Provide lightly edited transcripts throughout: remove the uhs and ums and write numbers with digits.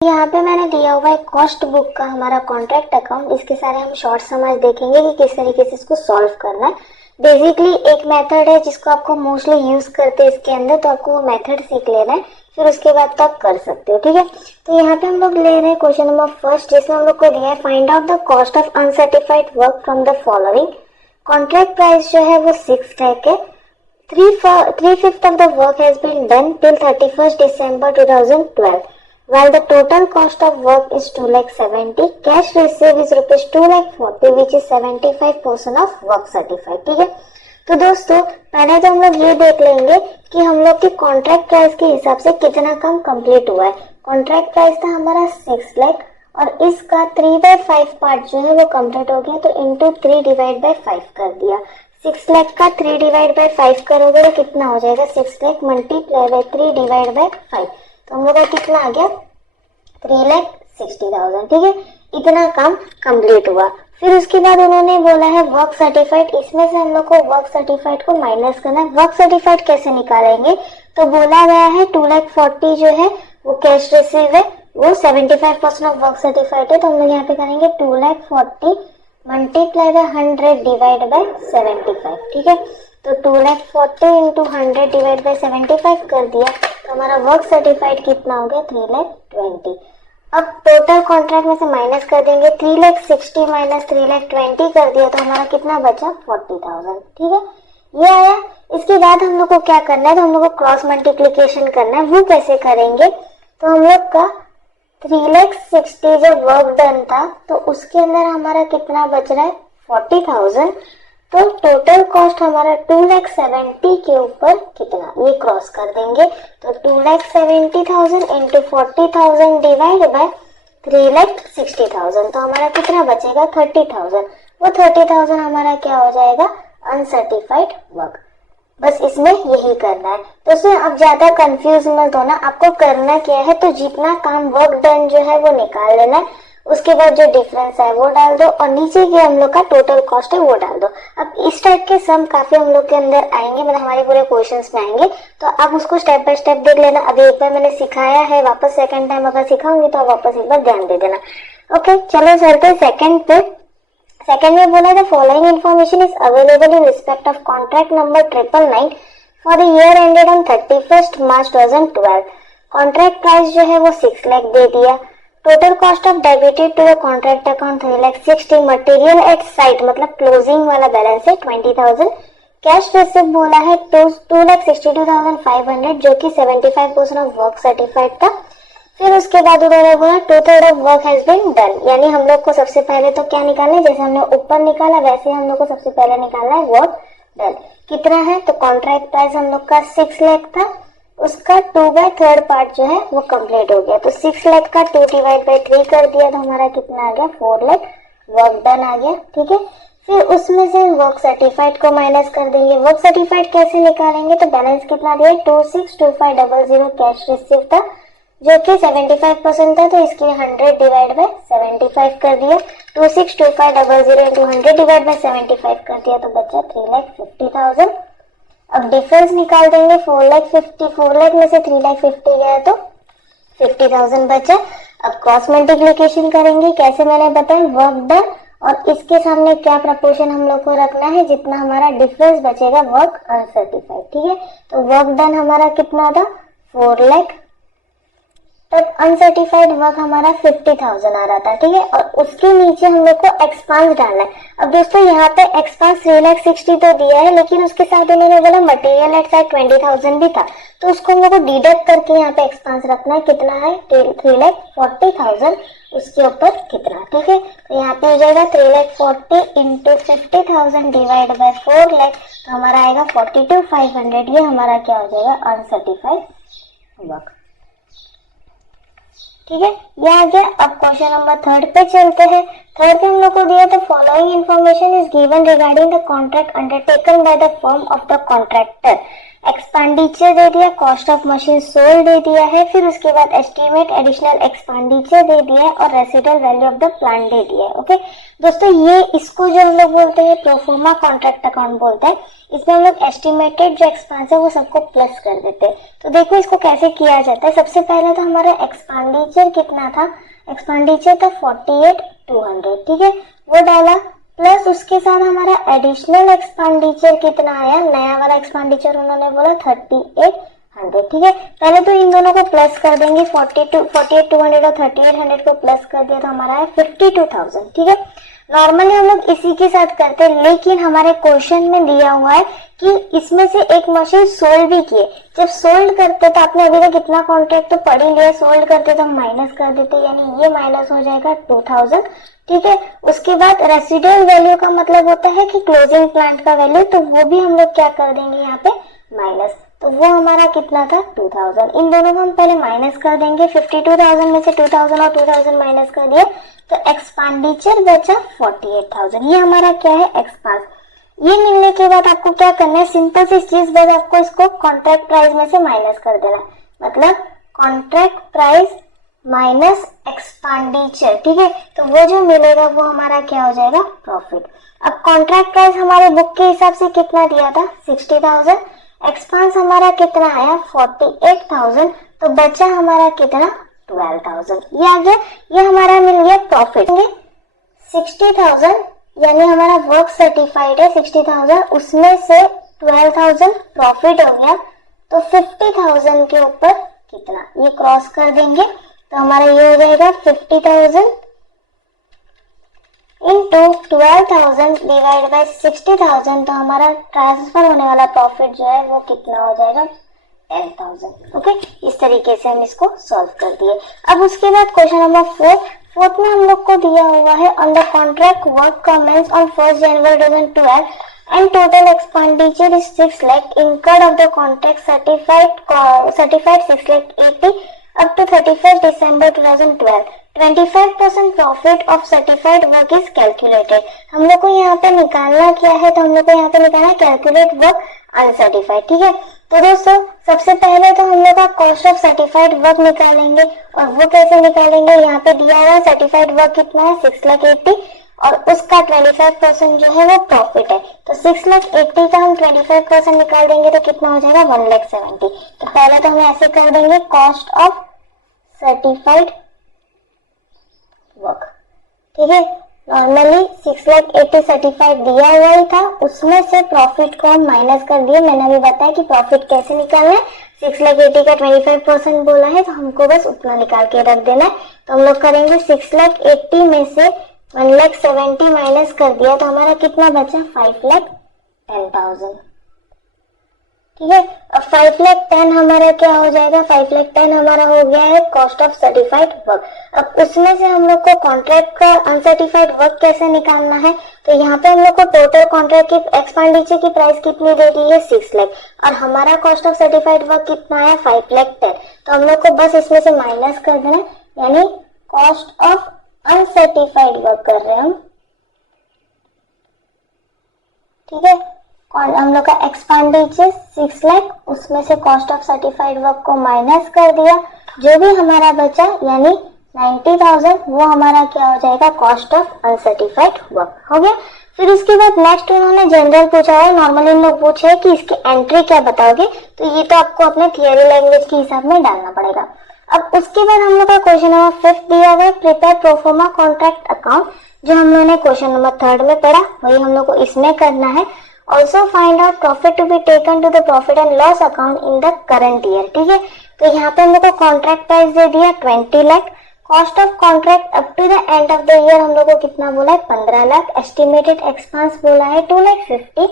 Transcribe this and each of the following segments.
यहाँ पे मैंने दिया हुआ है कॉस्ट बुक का हमारा कॉन्ट्रैक्ट अकाउंट। इसके सारे हम शॉर्ट समझ देखेंगे कि किस तरीके से इसको सॉल्व करना है। बेसिकली एक मेथड है जिसको आपको मोस्टली यूज करते हैं इसके अंदर, तो आपको वो मेथड सीख लेना है, फिर उसके बाद तो आप कर सकते हो। ठीक है, तो यहाँ पे हम लोग ले रहे हैं क्वेश्चन नंबर फर्स्ट, जिसमें हम लोग को दिया है find out the cost of uncertified work from the following. Contract price जो है वो 6 lakh है। 3/5 of the work has been done till 31st December 2012. While the total cost of work is 2,70,000, cash received is rupees 2,40,000, which is 75% of work certified। ठीक है, तो दोस्तों पहले तो हम लोग ये देख लेंगे कि हम लोग की कॉन्ट्रैक्ट प्राइस के हिसाब से कितना काम कंप्लीट हुआ है। कॉन्ट्रैक्ट प्राइस था हमारा 6 लाख और इसका 3/5 पार्ट जो है वो कंप्लीट हो गया, तो इंटू 3/5 कर दिया। 6 लाख का 3/5 करोगे तो कितना हो जाएगा, 6 लाख मल्टीप्लाई बाय 3/5, तो हम लोग का कितना आ गया 3,60,000। ठीक है, इतना काम कंप्लीट हुआ। फिर उसके बाद उन्होंने बोला है वर्क सर्टिफाइड, इसमें से हम लोग को वर्क सर्टिफाइड को माइनस करना है। वर्क सर्टिफाइड कैसे निकालेंगे, तो बोला गया है 2,40,000 जो है वो कैश रिसीव है, वो 75% ऑफ वर्क सर्टिफाइड है, तो हम लोग यहाँ पे करेंगे 2,40,000 मल्टीप्लाई बाय 100 डिवाइड बाय 75। ठीक है, तो 2,40,000 इंटू 100 डिवाइड बाय 75 कर दिया, तो हमारा वर्क सर्टिफाइड कितना हो गया 3,20,000। अब टोटल कॉन्ट्रैक्ट में से माइनस कर देंगे, 3,60,000 माइनस 3,20,000 कर दिया, तो हमारा कितना बचा 40,000। ठीक है, ये आया। इसके बाद हम लोग को क्या करना है, तो हम लोग को क्रॉस मल्टीप्लीकेशन करना है। वो कैसे करेंगे, तो हम लोग का 3,60,000 जब वर्क डन था तो उसके अंदर हमारा कितना बच रहा है 40,000, तो टोटल कॉस्ट हमारा 2,70,000 के ऊपर कितना, ये क्रॉस कर देंगे, तो 2,70,000 इंटू 40,000 डिवाइड बाय 3,60,000, तो हमारा कितना बचेगा 30,000। वो 30,000 हमारा क्या हो जाएगा अनसर्टिफाइड वर्क। बस इसमें यही करना है। तो इसमें अब ज्यादा कंफ्यूज मत होना, आपको करना क्या है, तो जितना काम वर्क डन जो है वो निकाल लेना है, उसके बाद जो डिफरेंस है वो डाल दो और नीचे की हम लोग का टोटल कॉस्ट है वो डाल दो। अब इस टाइप के सम काफी हम लोग के अंदर आएंगे, मतलब हमारे पूरे क्वेश्चंस में आएंगे, तो आप उसको स्टेप बाय स्टेप देख लेना। अभी एक बार मैंने सिखाया है, वापस सेकंड टाइम अगर सिखाऊंगी तो आप वापस एक बार ध्यान दे देना। ओके, चलो चलते सेकंड पे। सेकंड में बोला the following information is available in respect of contract number 999 for the year ended on 31st March 2012। Contract price जो है वो 6 लाख दे दिया। Total cost of debited to the contract account 3,60,000, material at site मतलब closing वाला balance है 20,000। Cash receive बोला है 2,62,500 जो कि 75% ऑफ वर्क सर्टिफाइड था। फिर उसके बाद उन्होंने बोला 2/3 of work has been done, यानी हम लोग को सबसे पहले तो क्या निकालना है, जैसे हमने ऊपर निकाला वैसे हम लोग को सबसे पहले निकालना है वर्क डन कितना है। तो कॉन्ट्रैक्ट प्राइस हम लोग का 6 लाख था, उसका 2/3 पार्ट जो है वो कंप्लीट हो गया, तो 6 लाख का 2/3 कर दिया, तो हमारा कितना आ गया 4 लाख वर्क डन आ गया। ठीक है, फिर उसमें से वर्क सर्टिफाइड को माइनस कर देंगे। वर्क सर्टिफाइड कैसे निकालेंगे, तो बैलेंस कितना दिया 262500 कैश रिसीव था जो कि 75% था, तो इसके लिए 100 डिवाइड बाय 75 कर दिया। 262500 इंटू 100 डिवाइड बाय 75 कर दिया, तो बचा 3,50,000। अब डिफरेंस निकाल देंगे 4,50,000, 4 लाख में से 3,50,000 गया तो 50,000 बचा। अब क्रॉस मल्टीप्लीकेशन करेंगे, कैसे मैंने बताया वर्क डन और इसके सामने क्या प्रपोर्शन हम लोग को रखना है, जितना हमारा डिफरेंस बचेगा वर्क अनसर्टिफाइड। ठीक है, तो वर्क डन हमारा कितना था 4 लाख, तब अनसर्टिफाइड वर्क हमारा 50,000 आ रहा था। ठीक है, और उसके नीचे हम लोग को एक्सपांस डालना है। अब दोस्तों यहाँ पे एक्सपांस 3,60,000 तो दिया है, लेकिन उसके साथ उन्होंने बोला मटेरियल एट साइड 20,000 भी था, तो उसको हम लोग को डिडक्ट करके यहाँ पे एक्सपांस रखना है। कितना है 3,40,000, उसके ऊपर कितना। ठीक है, तो यहाँ पे हो जाएगा 3,40,000 इंटू 50,000 डिवाइड बाय 4 लाख, तो हमारा आएगा 42,500। ये हमारा क्या हो जाएगा अनसर्टिफाइड वर्क। ठीक है, ये आ गया। अब क्वेश्चन नंबर 3 पे चलते हैं। 3 पे हम लोग को दिया था following information is given regarding the contract undertaken by the firm of the contractor expenditure दे दिया, कॉस्ट ऑफ मशीन सोल्ड दे दिया है, फिर उसके बाद एस्टीमेट एडिशनल एक्सपेंडिचर दे दिया है और residual value of the plant दे दिया है। ओके दोस्तों, ये इसको जो हम लोग बोलते हैं प्रोफोर्मा कॉन्ट्रैक्ट अकाउंट बोलते हैं। इसमें हम लोग एस्टिमेटेड जो एक्सपेंस है वो सबको प्लस कर देते हैं। तो देखो इसको कैसे किया जाता है। सबसे पहले तो हमारा एक्सपेंडिचर कितना था, एक्सपेंडिचर था 48,200, ठीक है, वो डाला, प्लस उसके साथ हमारा एडिशनल एक्सपेंडिचर कितना आया, नया वाला एक्सपेंडिचर उन्होंने बोला 3800, ठीक है। पहले तो इन दोनों को प्लस कर देंगे, 48,200 और 3800 को प्लस कर दिया तो हमारा है 52,000, ठीक है। नॉर्मली हम लोग इसी के साथ करते हैं, लेकिन हमारे क्वेश्चन में दिया हुआ है कि इसमें से एक मशीन सोल्ड भी किए। जब सोल्ड करते तो आपने अभी तक कितना कॉन्ट्रैक्ट तो पढ़ ही लिया, सोल्ड करते तो हम माइनस कर देते, यानी ये माइनस हो जाएगा 2000, ठीक है। उसके बाद रेसिडुअल वैल्यू का मतलब होता है कि क्लोजिंग प्लांट का वैल्यू, तो वो भी हम लोग क्या कर देंगे यहाँ पे माइनस, तो वो हमारा कितना था 2000। इन दोनों को हम पहले माइनस कर देंगे, 52,000 में से 2000 और 2000 माइनस कर दिया तो एक्सपेंडिचर बचा 48,000। ये हमारा क्या है एक्सपेंस। ये मिलने के बाद आपको क्या करना है, सिंपल सी चीज, बस आपको इसको कॉन्ट्रैक्ट प्राइस में से माइनस कर देना है, मतलब कॉन्ट्रैक्ट प्राइस माइनस एक्सपेंडिचर, ठीक है। तो वो जो मिलेगा वो हमारा क्या हो जाएगा प्रॉफिट। अब कॉन्ट्रैक्ट प्राइस हमारे बुक के हिसाब से कितना दिया था 60,000, एक्सपेंस हमारा कितना आया 48,000, तो बचा हमारा कितना 12,000। ये आ गया, ये हमारा मिल गया प्रॉफिट। 60,000 यानी हमारा वर्क सर्टिफाइड है 60,000, उसमें से 12,000 प्रॉफिट हो गया, तो 50,000 के ऊपर कितना, ये क्रॉस कर देंगे तो हमारा ये हो जाएगा 50,000 इंटू 12,000 डिवाइड बाय 60,000, तो हमारा ट्रांसफर होने वाला प्रॉफिट जो है वो कितना हो जाएगा 10,000। ओके, इस तरीके से हम इसको सॉल्व कर दिए। अब उसके बाद क्वेश्चन नंबर 4 में हम लोग को दिया हुआ है on the contract work commences on 1 January 2012 and total expenditure is 6 lakh incurred of the contract certified 6 lakh 80 up to 31st December 2012. 25% profit of certified work is calculated. हम लोग को यहाँ पे निकालना क्या है, तो हम लोग को यहाँ पे निकालना है कैलकुलेट वर्क अनसर्टिफाइड, ठीक है। तो दोस्तों सबसे पहले तो हम लोग का कॉस्ट ऑफ सर्टिफाइड वर्क निकालेंगे, और वो कैसे निकालेंगे, यहाँ पे दिया हुआ सर्टिफाइड वर्क कितना है 6 लाख 80 और उसका 25% जो है वो प्रॉफिट है, तो 6 लाख 80 का हम 25% निकाल देंगे तो कितना हो जाएगा 1 लाख 70। तो पहले तो हम ऐसे कर देंगे कॉस्ट ऑफ सर्टिफाइड वर्क, ठीक है। नॉर्मली 6 लाख 80 सर्टिफाइड दिया हुआ ही था, उसमें से प्रॉफिट को हम माइनस कर दिए। मैंने अभी बताया कि प्रॉफिट कैसे निकालना है, 6 लाख 80 का 25% बोला है तो हमको बस उतना निकाल के रख देना है। तो हम लोग करेंगे 6 लाख 80 में से 1 लाख 70 माइनस कर दिया तो हमारा कितना बचा 5 लाख 10,000, ठीक है। अब 5 लाख 10 हमारा क्या हो जाएगा, 5 लाख 10 हमारा हो गया है कॉस्ट ऑफ सर्टिफाइड वर्क। अब उसमें से हम लोग को कॉन्ट्रैक्ट का अनसर्टिफाइड वर्क कैसे निकालना है, तो यहाँ पे हम लोग को टोटल कॉन्ट्रैक्ट की एक्सपेंडिचर की प्राइस कितनी दे दी है 6 लाख और हमारा कॉस्ट ऑफ सर्टिफाइड वर्क कितना है 5 लाख 10, तो हम लोग को बस इसमें से माइनस कर देना, यानी कॉस्ट ऑफ अनसर्टिफाइड वर्क कर रहे हैं हम, ठीक है। हम लोग का एक्सपेंडिचर 6 लाख, उसमें से कॉस्ट ऑफ सर्टिफाइड वर्क को माइनस कर दिया, जो भी हमारा बचा यानी 90,000 वो हमारा क्या हो जाएगा कॉस्ट ऑफ अनसर्टिफाइड वर्क हो गया। फिर उसके बाद नेक्स्ट उन्होंने जनरल पूछा है, नॉर्मली इन लोग पूछे कि इसकी एंट्री क्या बताओगे, तो ये तो आपको अपने थियरी लैंग्वेज के हिसाब में डालना पड़ेगा। अब उसके बाद हम लोग का क्वेश्चन नंबर 5 दिया हुआ है प्रिपेयर प्रोफोर्मा कॉन्ट्रैक्ट अकाउंट, जो हम लोगों ने क्वेश्चन नंबर 3 में पढ़ा वही हम लोग को इसमें करना है। Also find out profit to be taken to the profit and loss account in the current year, ठीक है। तो यहाँ पे हम लोग को कॉन्ट्रैक्ट प्राइस दे दिया 20 lakh, cost of contract up to the end of the year हम लोग को कितना बोला है 15 लाख, एस्टिमेटेड एक्सपेंस बोला है 2 लाख 50।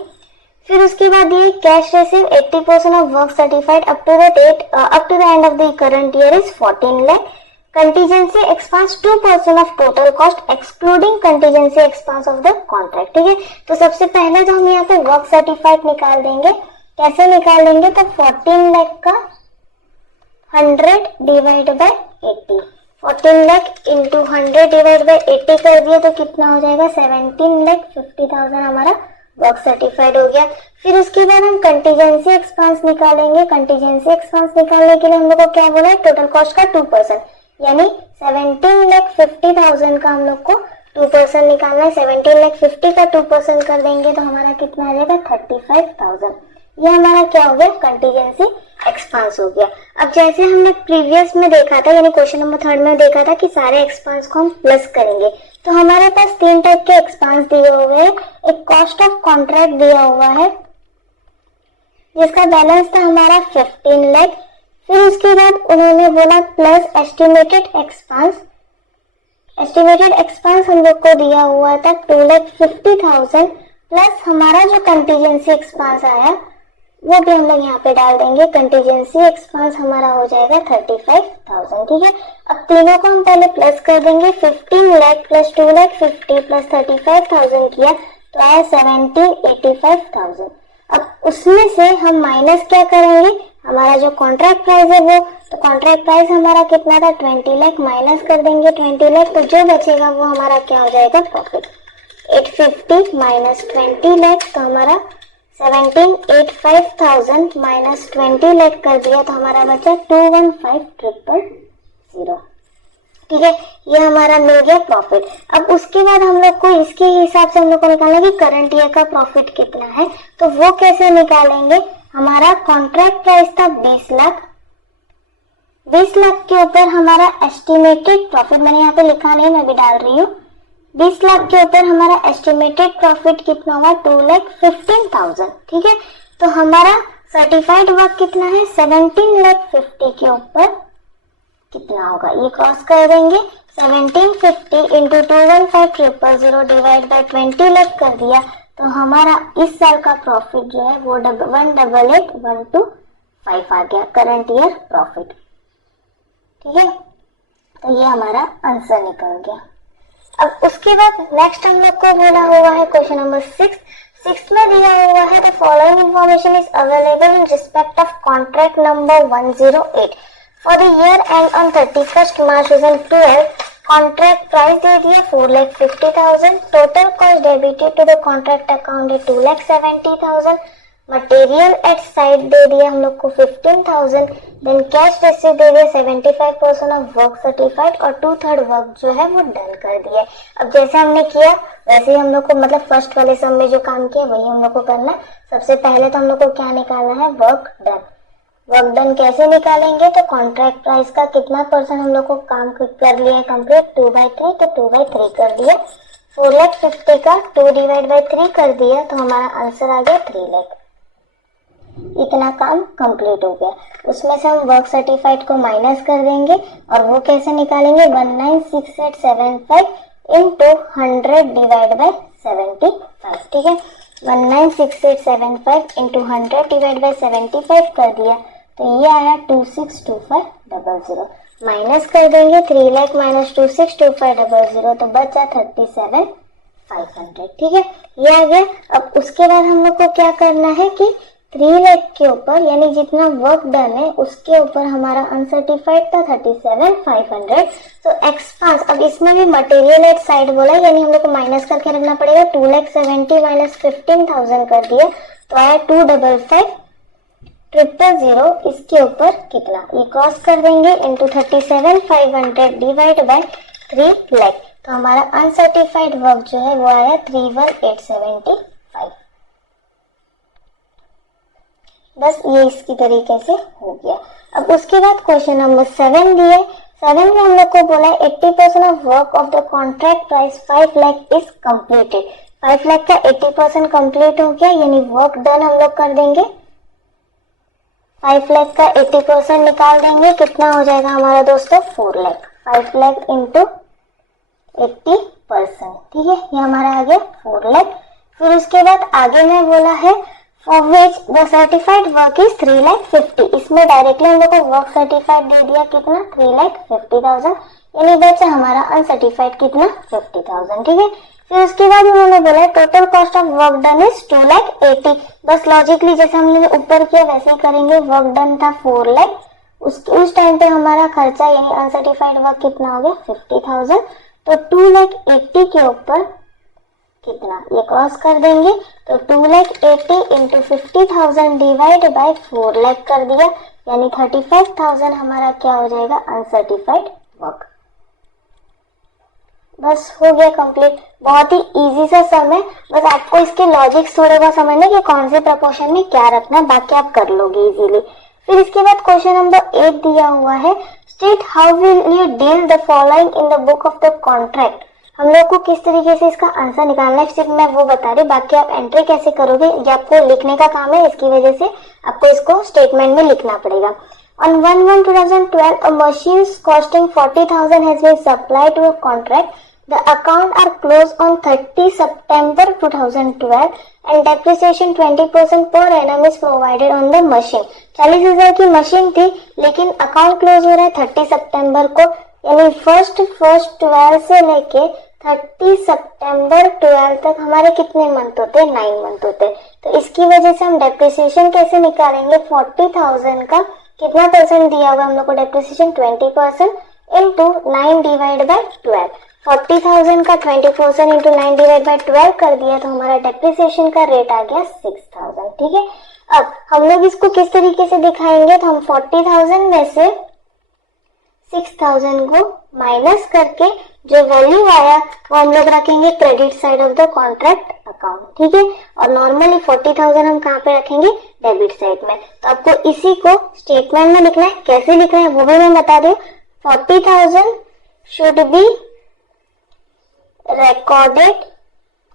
फिर उसके बाद ये cash receive 80% of work certified up to the end of the current year is 14 lakh, contingency expense 2% of total cost excluding contingency expense of the contract, ठीक है। तो सबसे पहले तो हम यहाँ पे वर्क सर्टिफाइड निकाल देंगे, कैसे निकाल देंगे, तो 14 लाख का 100 divide by 80, 14 lakh into 100 divide by 80 कर दिया तो कितना हो जाएगा 17 लाख 50,000 हमारा वर्क सर्टिफाइड हो गया। फिर उसके बाद हम कंटीजेंसी एक्सपेंस निकालेंगे। कंटीजेंसी एक्सपेंस निकालने के लिए हम लोग को क्या बोला है, टोटल कॉस्ट का 2%, यानी 17,50,000 का हम लोग को 2% निकालना है। 17,50,000 का 2% कर देंगे तो हमारा कितना आ जाएगा, 35,000। ये हमारा क्या हो गया, कंटीजेंसी एक्सपेंस हो गया। अब जैसे हमने प्रीवियस में देखा था, यानी क्वेश्चन नंबर 3 में देखा था कि सारे एक्सपेंस को हम प्लस करेंगे, तो हमारे पास 3 टाइप के एक्सपेंस दिए हुए हैं। एक कॉस्ट ऑफ कॉन्ट्रैक्ट दिया हुआ है जिसका बैलेंस था हमारा 15 लाख। फिर उसके बाद उन्होंने बोला plus estimated expense. Estimated expense हम लोग को दिया हुआ था 2,50,000 प्लस हमारा जो कंटीजेंसी एक्सपेंस आया वो भी हम लोग यहाँ पे डाल देंगे। कंटीजेंसी एक्सपेंस हमारा हो जाएगा 35,000। ठीक है, अब तीनों को हम पहले प्लस कर देंगे। 15 लाख प्लस 2,50,000 प्लस 35,000 किया तो आया 17,85,000। अब उसमें से हम माइनस क्या करेंगे, हमारा जो कॉन्ट्रैक्ट प्राइस है वो, तो कॉन्ट्रैक्ट प्राइस हमारा कितना था, 20 लाख, माइनस कर देंगे 20 लाख, तो जो बचेगा वो हमारा क्या हो जाएगा, प्रॉफिट। 850 माइनस 20 लाख तो हमारा 17,85,000 माइनस 20 लाख कर दिया तो हमारा बचा 215,000। ठीक है, ये हमारा मिल गया प्रॉफिट। अब उसके बाद हम लोग को इसके हिसाब से हम लोग को निकालना है कि करंट ईयर का प्रॉफिट कितना है, तो वो कैसे निकालेंगे। हमारा कॉन्ट्रैक्ट प्राइस था 20 लाख। 20 लाख के ऊपर हमारा एस्टिमेटेड प्रॉफिट, मैंने यहाँ पे लिखा नहीं, मैं भी डाल रही हूँ। 20 लाख के ऊपर हमारा एस्टिमेटेड प्रॉफिट कितना हुआ, 2,15,000। ठीक है, तो हमारा सर्टिफाइड वर्क कितना है, 17,50,000 के ऊपर कितना होगा, ये क्रॉस कर देंगे। 1750 इंटू 215,000 डिवाइड बाई 20 लाख कर दिया तो हमारा इस साल का प्रॉफिट जो है वो 188,125 आ गया, करंट ईयर प्रॉफिट। ठीक है, तो ये हमारा आंसर निकल गया। अब उसके बाद नेक्स्ट हम लोग को बोला हुआ है क्वेश्चन नंबर 6 में दिया हुआ है the following information is available in respect of contract number 108 for the year end on 31 March 2012। Contract price दे दिया 4,50,000, total cost debited to the contract account है 2,70,000, मटेरियल एट साइट दे दिया हम लोग को 15,000, देन कैश रिसीव दे दिया 75% of work certified और 2/3 work जो है वो डन कर दिया। अब जैसे हमने किया वैसे ही हम लोग को, मतलब फर्स्ट वाले सम में जो काम किया वही हम लोग को करना है। सबसे पहले तो हम लोग को क्या निकालना है, वर्क डन। वर्क डन कैसे निकालेंगे, तो कॉन्ट्रैक्ट प्राइस का कितना परसेंट हम लोग को काम कर लिया कंप्लीट, 2/3, तो 2/3 कर दिया। 4,50,000 का 2 डिवाइड बाई 3 कर दिया तो हमारा आंसर आ गया 3 लाख। इतना काम कंप्लीट हो गया। उसमें से हम वर्क सर्टिफाइड को माइनस कर देंगे और वो कैसे निकालेंगे, 196875 इंटू 100 डिवाइड बाई 75। ठीक है, 196875 इंटू 100 डिवाइड बाई 75 कर दिया तो ये आया 262500। माइनस कर देंगे 3 लाख माइनस 262500 तो बचा 37,500। ठीक है, ये आ गया। अब उसके बाद हम लोग को क्या करना है कि 3 लाख के ऊपर यानी जितना वर्क डन है उसके ऊपर हमारा अनसर्टिफाइड था 37,500, तो एक्सपेंस, अब इसमें भी मटेरियल एट साइड बोला यानी हम लोग को माइनस करके रखना पड़ेगा। 2,70,000 माइनस 15,000 कर दिया तो आया 255,000। इसके ऊपर कितना, ये क्रॉस कर देंगे इंटू 37,500 डिवाइड बाय 3 लाख तो हमारा अनसर्टिफाइड वर्क जो है वो आया 31,875। बस ये इसकी तरीके से हो गया। अब उसके बाद क्वेश्चन नंबर 7 दिए। 7 में हम लोग को बोला है 80% of work of the contract price 5 lakh is completed. 5 lakh का 80% कंप्लीट हो गया यानी वर्क डन हम लोग कर देंगे। 5 लाख का 80% निकाल देंगे, कितना हो जाएगा हमारा दोस्तों 4 लाख। 5 लाख इंटू 80%, ठीक है, ये हमारा आ गया 4 लाख। फिर उसके बाद आगे में बोला है for which the certified work is 3,50,000। इसमें डायरेक्टली हम लोग को वर्क सर्टिफाइड दे दिया कितना 3,50,000 यानी बचा हमारा अनसर्टिफाइड कितना 50,000। ठीक है, फिर उसके बाद उन्होंने बोला total cost of work done is 2,80,000। बस लॉजिकली जैसे हमने ऊपर किया वैसे ही करेंगे। वर्क डन था 4 लाख, उस टाइम पे हमारा खर्चा यानी अनसर्टिफाइड वर्क कितना हो गया 50,000, तो 2,80,000 के ऊपर कितना, ये क्रॉस कर देंगे तो 2,80,000 इंटू 50,000 डिवाइड बाय 4 लाख कर दिया, यानी 35,000 हमारा क्या हो जाएगा, अनसर्टिफाइड वर्क। बस हो गया कंप्लीट। बहुत ही इजी सा सम है, बस आपको इसके लॉजिक्स थोड़े बहुत समझने कि कौन से प्रपोर्शन में क्या रखना है, बाकी आप कर लोगे इजीली। फिर इसके बाद क्वेश्चन नंबर 8 दिया हुआ है, state how will you deal the following in the book of the contract. हम लोग को किस तरीके से इसका आंसर निकालना है, सिर्फ मैं वो बता रही, बाकी आप एंट्री कैसे करोगे ये आपको लिखने का काम है, इसकी वजह से आपको इसको स्टेटमेंट में लिखना पड़ेगा। On 1/1/2012, a machine costing 40,000 has been supplied to a contract. The account are closed on 30 September 2012 and depreciation 20% per annum is provided on the machine. 40,000 की मशीन थी लेकिन अकाउंट क्लोज हो रहा है 30 सितंबर को, यानी फर्स्ट 12 से लेके 30 सितंबर 12 तक हमारे कितने मंथ होते हैं, 9 मंथ होते हैं। तो इसकी वजह से हम डेप्रिसिएशन कैसे निकालेंगे, 40,000 का कितना परसेंट दिया होगा हम लोग को डेप्रिसिएशन, 20% इंटू 9 डिवाइड बाय 12। 40,000 का 20% इंटू 9 डिवाइड बाय 12 कर दिया तो हमारा डेप्रिसिएशन का रेट आ गया 6,000। ठीक है, अब हम लोग इसको किस तरीके से दिखाएंगे, तो हम 40,000 में से 6,000 को माइनस करके जो वैल्यू आया वो हम लोग रखेंगे credit side of the contract account. ठीक है, और नॉर्मली 40,000 हम कहाँ पे रखेंगे, डेबिट साइड में। तो आपको इसी को स्टेटमेंट में लिखना है, कैसे लिखना है वो भी मैं बता दूं। 40,000 should be recorded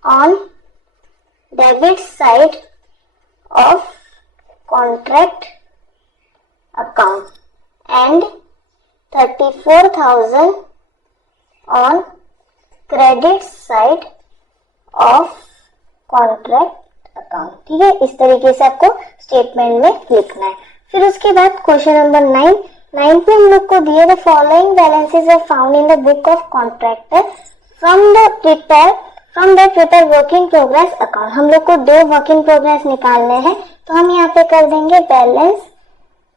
on debit side of contract account and 34,000 on credit side of contract account। ठीक है, इस तरीके से आपको स्टेटमेंट में लिखना है। फिर उसके बाद क्वेश्चन नंबर 9 पे हम लोग को दिए the following balances are found in the book of contractor from the prepare work in progress account. हम लोग को 2 वर्क इन प्रोग्रेस निकालने हैं, तो हम यहाँ पे कर देंगे balance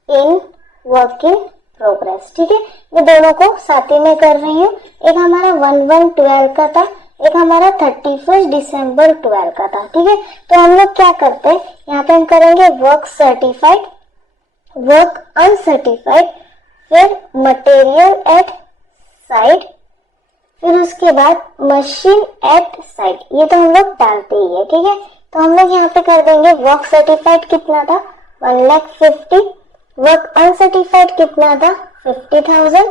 in work in progress. ठीक है, ये दोनों को साथ ही में कर रही हूँ। एक हमारा 1/1/12 का था, एक हमारा 31 दिसंबर 12 का था। ठीक है, तो हम लोग क्या करते हैं, यहाँ पे हम करेंगे वर्क सर्टिफाइड, वर्क अनसर्टिफाइड, फिर मटेरियल एट साइड, फिर उसके बाद मशीन एट साइड, ये तो हम लोग डालते ही है। ठीक है, तो हम लोग यहाँ पे कर देंगे वर्क सर्टिफाइड कितना था 1,50,000, वर्क अनसर्टिफाइड कितना था 50,000,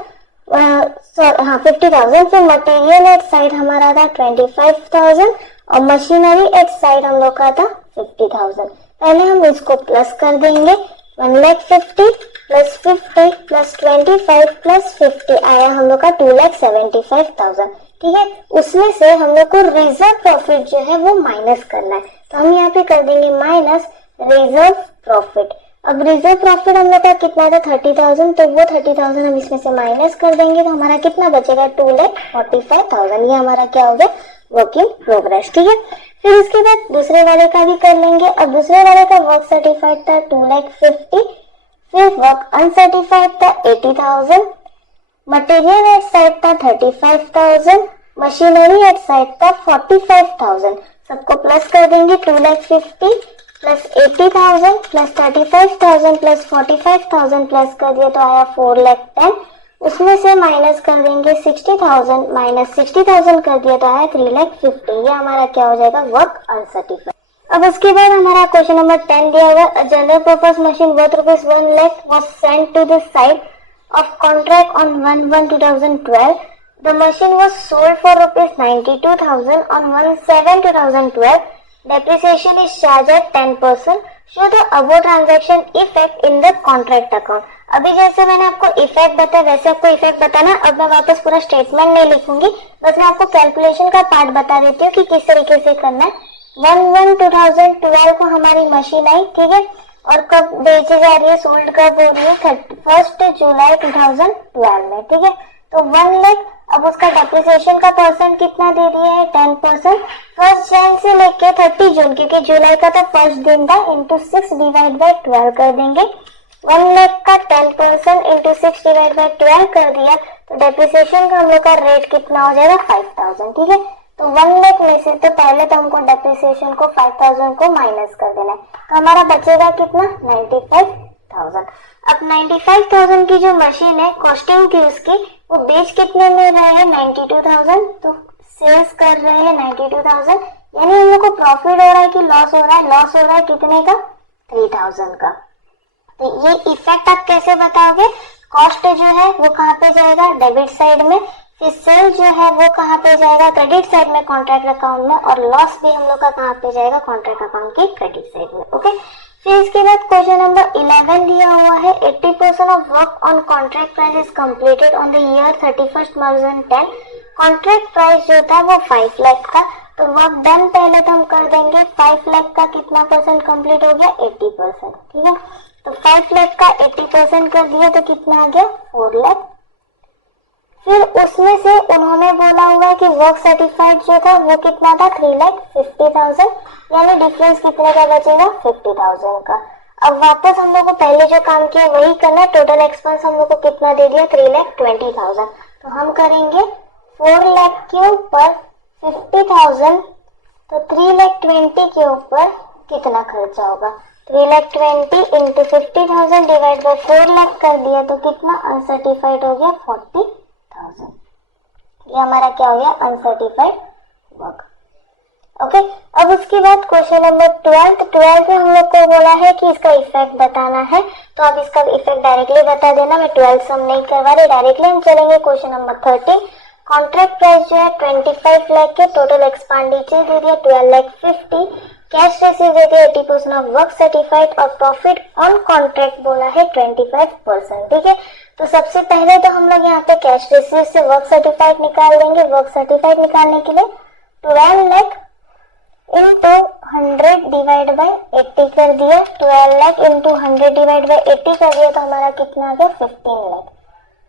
हाँ 50,000, फिर मटेरियल एट साइड हमारा था 25,000 और मशीनरी एट साइड हम लोग का था 50,000। पहले हम इसको प्लस कर देंगे, 1,50,000 प्लस 50 प्लस 25 प्लस 50 आया हम लोग का 2,75,000। ठीक है, उसमें से हम लोग को रिजर्व प्रॉफिट जो है वो माइनस करना है, तो हम यहाँ पे कर देंगे माइनस रिजर्व प्रॉफिट। अब रिजर्व प्रॉफिट हम लोग का कितना था 30,000, तो वो 30,000 हम इसमें से माइनस कर देंगे तो हमारा कितना बचेगा 2,45,000। ये हमारा क्या हो गया, वर्क इन प्रोग्रेस। ठीक है, फिर उसके बाद दूसरे वाले का भी कर लेंगे। अब दूसरे वाले का वर्क सर्टिफाइड था 2,50,000, फिर वर्क अनसर्टिफाइड था 80,000, मटेरियल एट साइड था 35,000, मशीनरी एट साइड था 45,000। सबको प्लस कर देंगे, 2,50,000 प्लस 80,000 प्लस 35,000 प्लस 45,000 प्लस कर दिया तो आया 4,10,000। उसमें से माइनस कर देंगे 60,000, माइनस 60,000 कर दिया तो आया 3,50,000। ये हमारा क्या हो जाएगा, वर्क अनसर्टिफाइड। अब उसके बाद हमारा क्वेश्चन नंबर 10 दिया हुआ, general purpose machine worth ₹1 lakh was sent to the site of contract on 1/1/2012. The machine was sold for ₹92,000 on 1/7/2012. Depreciation is charged at 10%. Show the above transaction effect in the contract account. अभी जैसे मैंने आपको effect बताया वैसे आपको effect बताना। अब मैं वापस पूरा स्टेटमेंट नहीं लिखूंगी, बस मैं आपको कैलकुलेशन का पार्ट बता देती हूँ कि किस तरीके से करना है। 1/1/2012 को हमारी मशीन आई, ठीक है, और कब बेची जा रही है, सोल्ड कब हो रही है 1 जुलाई 2012 में। ठीक है, तो 1 लाख। अब उसका डेप्रिसिएशन का परसेंट कितना दे दिया है 10%। 1 जन से लेके 30 जून, क्योंकि जुलाई का तो फर्स्ट दिन था, इंटू 6 डिवाइड बाय 12 कर देंगे। 1 लाख का 10% इंटू 6 डिवाइड बाय 12 कर दिया तो डेप्रिसिएशन का हम लोग का रेट कितना हो जाएगा 5,000। ठीक है, तो तो 1 लाख में से तो पहले तो हमको डेप्रिसिएशन को 5000 को माइनस कर देना है, तो हमारा बचेगा कितना 95,000। अब 95,000 की जो मशीन है कॉस्टिंग थी उसकी, वो बेच कितने में रहे हैं 92,000, तो सेल्स कर रहे हैं 92,000, यानी हम लोग को प्रॉफिट हो रहा है कि लॉस हो रहा है, लॉस हो रहा है कितने का 3,000 का। तो ये इफेक्ट आप कैसे बताओगे, कॉस्ट जो है वो कहाँ पे जाएगा डेबिट साइड में, फिर सेल जो है वो कहाँ पे जाएगा क्रेडिट साइड में कॉन्ट्रैक्ट अकाउंट में, और लॉस भी हम लोग का कहाँ पे जाएगा कॉन्ट्रैक्ट अकाउंट की क्रेडिट साइड में। ओके, फिर इसके बाद क्वेश्चन नंबर 11 दिया हुआ है 80% of work on contract price is completed on the year 31 March 2010। Contract price जो था वो 5 लाख था, तो वर्क डन पहले तो हम कर देंगे 5 लाख का कितना परसेंट कंप्लीट हो गया 80%, ठीक है। तो 5 लाख का 80% कर दिया तो कितना आ गया 4 लाख। फिर उसमें से उन्होंने बोला हुआ है कि वर्क सर्टिफाइड जो था वो कितना था 3,50,000, यानी डिफरेंस कितने का बचेगा 50,000 का। अब वापस हम लोग को पहले जो काम किया वही करना, टोटल एक्सपेंस हम लोग को कितना दे दिया 3,20,000, तो हम करेंगे 4 लाख के ऊपर 50,000, तो 3,20,000 के ऊपर कितना खर्चा होगा 3,20,000 इंटू 50,000 डिवाइड बाय 4 लाख कर दिया तो कितना अनसर्टिफाइड हो गया 40,000। ये हमारा क्या हो गया अनसर्टिफाइड वर्क। ओके, अब उसके बाद क्वेश्चन नंबर 12 में हम लोग को बोला है कि इसका इफेक्ट बताना है, तो आप इसका इफेक्ट डायरेक्टली बता देना, मैं 12 सम नहीं करवा रही, डायरेक्टली हम चलेंगे क्वेश्चन नंबर 13। कॉन्ट्रैक्ट प्राइस जो है 25 लाख के, टोटल एक्सपेंडिचर दे दिया 12,50,000, कैश रिसीव दे दिया 80% ऑफ वर्क सर्टिफाइड, और प्रॉफिट ऑन कॉन्ट्रैक्ट बोला है 25%, ठीक है। तो सबसे पहले तो हम लोग यहाँ पे कैश रिसीव से वर्क सर्टिफाइड निकाल देंगे। वर्क सर्टिफाइड निकालने के लिए 12 लाख इंटू 100 डिवाइड बाय 80 कर दिया, 12 लाख इंटू 100 डिवाइड बाय 80 कर दिया तो हमारा कितना आ गया 15 लाख,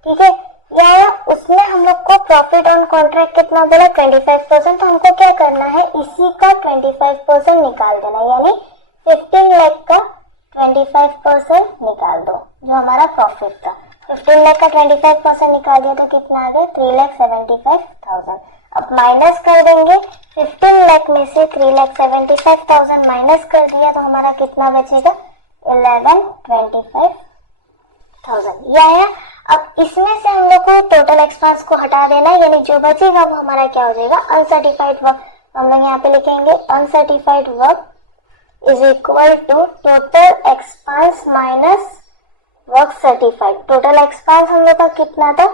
ठीक है। या उसमें हम लोग को प्रॉफिट ऑन कॉन्ट्रैक्ट कितना बोला 25%, तो हमको क्या करना है इसी का 25% निकाल देना, यानी 15 लाख का 25% निकाल दो जो हमारा प्रॉफिट था। 15 लाख का 25% निकाल दिया तो कितना आ गया 3,75,000। अब माइनस कर देंगे 15 लाख में से 3,75,000 माइनस कर दिया तो हमारा कितना बचेगा 11,25,000। या अब इसमें से हम लोग को टोटल एक्सपेंस को हटा देना है, यानी जो बचेगा वो हमारा क्या हो जाएगा अनसर्टिफाइड वर्क। हम लोग यहाँ पे लिखेंगे uncertified work is equal to total expense minus work certified. Total expense हम लोग का कितना था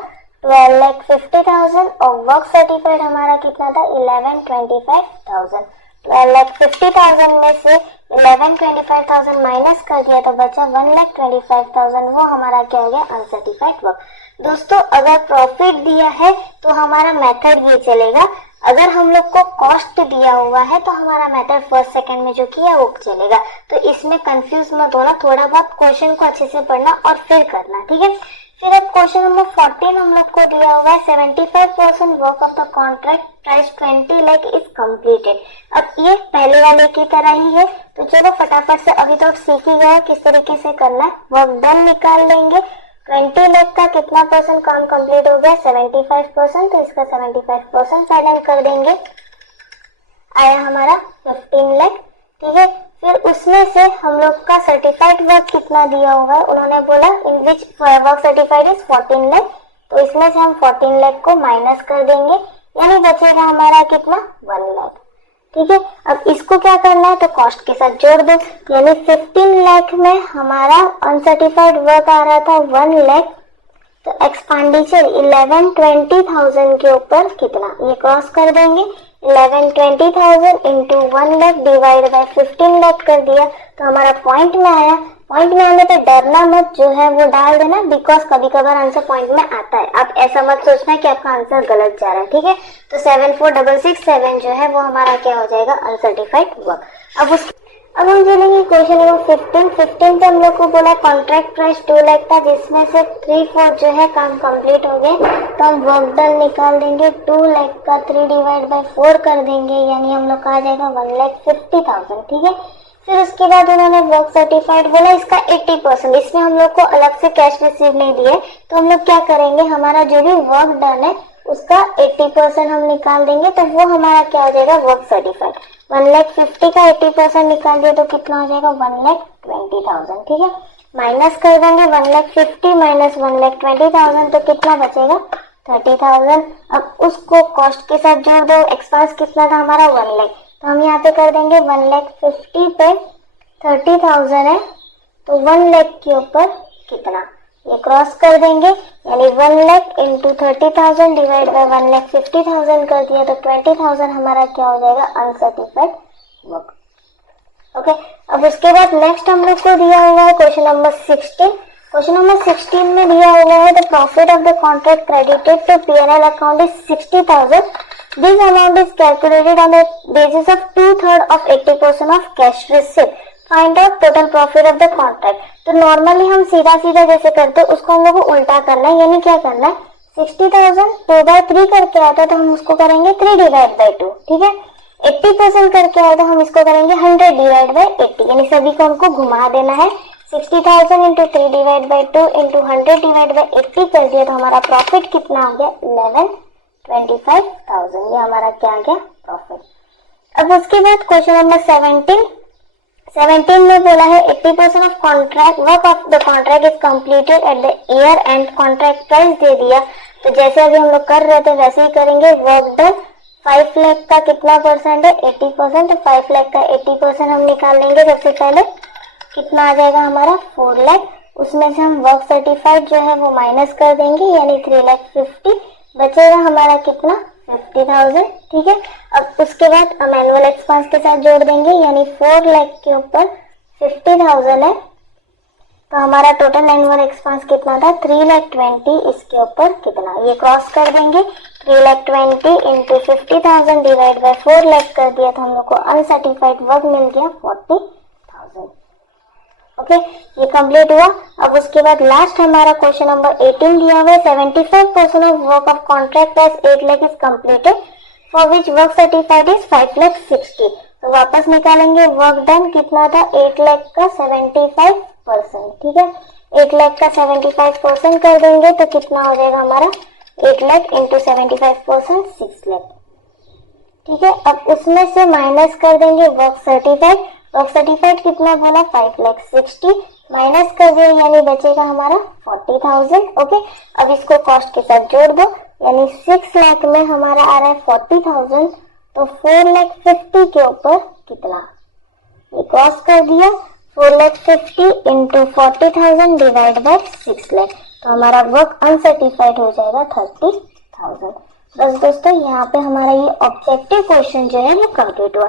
12,50,000 और वर्क सर्टिफाइड हमारा कितना था 11,25,000। 12,50,000 में से 11,25,000 माइनस कर दिया तो बचा 1,25,000, वो हमारा क्या हो गया अनसर्टिफाइड वर्क। दोस्तों अगर प्रॉफिट दिया है तो हमारा मेथड ये चलेगा, अगर हम लोग को कॉस्ट दिया हुआ है तो हमारा मेथड फर्स्ट सेकंड में जो किया वो चलेगा। तो इसमें कंफ्यूज मत होना, थोड़ा बहुत क्वेश्चन को अच्छे से पढ़ना और फिर करना, ठीक है। फिर अब क्वेश्चन नंबर 14 हम लोग को दिया हुआ है 75% work of the contract price 20 lakh is completed. अब ये पहले वाले की तरह ही है, तो चलो फटाफट से अभी तो सीख ही गया किस तरीके से करना है। वर्क डन निकाल लेंगे, 20 लाख का कितना परसेंट काम कंप्लीट हो गया 75%, तो इसका 75% साइलेंट कर देंगे, आया हमारा 15 लाख, ठीक है। फिर उसमें से हम लोग का सर्टिफाइड वर्क कितना दिया हुआ है, उन्होंने बोला in which work certified is 14 lakh, तो इसमें से हम 14 लाख को माइनस कर देंगे, यानी बचेगा हमारा कितना 1 लाख, ठीक है। अब इसको क्या करना है तो कॉस्ट के साथ जोड़ दो, यानी 15 लाख में हमारा अनसर्टिफाइड वर्क आ रहा था 1 लाख, तो एक्सपेंडिचर 11,20,000 के ऊपर कितना ये क्रॉस कर देंगे, 11,20,000 into 1 lakh divide by 15 lakh कर दिया तो हमारा पॉइंट में आया। पॉइंट में आने पे डरना मत, जो है वो डाल देना, बिकॉज कभी कभार आंसर पॉइंट में आता है। आप ऐसा मत सोचना कि आपका आंसर गलत जा रहा है, ठीक है। तो 74,667 जो है वो हमारा क्या हो जाएगा अनसर्टिफाइड वर्क। अब हम चलेंगे क्वेश्चन नंबर 15 पे हम लोग को बोला कॉन्ट्रैक्ट प्राइस 2 लाख था, जिसमें से 3/4 जो है काम कंप्लीट हो गए, तो हम वर्क डन निकाल देंगे 2 लाख का 3 डिवाइड बाय 4 कर देंगे, यानी हम लोग का आ जाएगा 1,50,000, ठीक है। फिर उसके बाद उन्होंने वर्क सर्टिफाइड बोला इसका 80%, इसमें हम लोग को अलग से कैश रिसीव नहीं दिए, तो हम लोग क्या करेंगे हमारा जो भी वर्क डन है उसका 80% हम निकाल देंगे तो वो हमारा क्या हो जाएगा, वर्क सर्टिफाइड। 1,50,000 का 80% निकाल दिया तो कितना हो जाएगा, 1,20,000। ठीक है, माइनस कर देंगे 1,50,000 माइनस 1,20,000 तो कितना बचेगा, 30,000। अब उसको कॉस्ट के साथ जोड़ दो, एक्सपेंस कितना था हमारा 1 लाख, तो हम यहाँ पे कर देंगे 1,50,000 पे 30,000 है तो 1 लाख के ऊपर कितना, ये क्रॉस कर देंगे, यानी 1 लाख इंटू 30,000 डिवाइड बाय 1,50,000 कर दिया तो 20,000 हमारा क्या हो जाएगा, अनसर्टिफाइड वर्क। ओके, अब उसके बाद नेक्स्ट हम लोग को दिया हुआ है क्वेश्चन नंबर 16। क्वेश्चन नंबर 16 में दिया हुआ है the profit of the contract credited to P&L account is 60,000. This amount is calculated on the basis of 2/3 of 80% of cash receive. Find out total profit of the contract. तो normally हम सीधा सीधा जैसे करते हैं उसको हम लोग को उल्टा करना है, यानी क्या करना है, 60,000 2/3 करके आता है तो हम उसको करेंगे 3 डिवाइड बाई 2. ठीक है, 80% करके आए तो हम इसको करेंगे 100 डिवाइड बाई 80, यानी सभी को हमको घुमा देना है. 60,000 into 3 divide by 2 into 100 divide by 80 कर दिया तो हमारा प्रॉफिट कितना आ गया, 11,25,000. ये हमारा क्या आ गया, प्रॉफिट. अब उसके बाद क्वेश्चन नंबर 17 में बोला है 80% of contract work of the contract is completed at the year end contract price दे दिया. तो जैसे अभी हम लोग कर रहे थे वैसे ही करेंगे. वर्क डन 5 लाख का कितना परसेंट है, 80%. तो 5 लाख का 80% हम निकाल लेंगे. सबसे पहले कितना आ जाएगा हमारा, 4 लाख. उसमें से हम वर्क सर्टिफाइड जो है वो माइनस कर देंगे, यानी 3,50,000 बचेगा हमारा कितना, 50,000. ठीक है, अब उसके बाद हम एनुअल एक्सपेंस के साथ जोड़ देंगे, यानी 4 लाख के ऊपर 50,000 है तो हमारा टोटल एनुअल एक्सपेंस कितना था, 3,20,000. इसके ऊपर कितना, ये क्रॉस कर देंगे. 3,20,000 इंटू 50,000 डिवाइड बाय 4 लाख कर दिया तो हम लोग को अनसर्टिफाइड वर्क मिल गया 40,000. ओके, ये कंप्लीट हुआ. अब उसके बाद लास्ट हमारा क्वेश्चन नंबर 18 दिया हुआ है 75% of work of contract price 8 lakh is completed for which work certified is 5,60,000. तो वापस निकालेंगे. वर्क डन कितना था, 8 लाख का 75%. ठीक है, 8 लाख का 75% कर देंगे तो कितना हो जाएगा हमारा, 8 लाख इंटू 75% 6 लाख. ठीक है, अब उसमें से माइनस कर देंगे वर्क सर्टिफाइड. वर्क सर्टिफाइड कितना बोला, 5,60,000 माइनस कर दिया, यानी बचेगा हमारा 40,000. ओके, अब इसको कॉस्ट के साथ जोड़ दो, यानी 6 लाख में हमारा आ रहा है 40,000 तो 4,50,000 के ऊपर कितना, ये क्रॉस कर दिया. 4,50,000 इंटू 40,000 डिवाइड बाय 6 लाख तो हमारा वर्क अनसर्टिफाइड हो जाएगा 30,000. बस दोस्तों, यहाँ पे हमारा ये ऑब्जेक्टिव क्वेश्चन जो है वो कंप्लीट हुआ.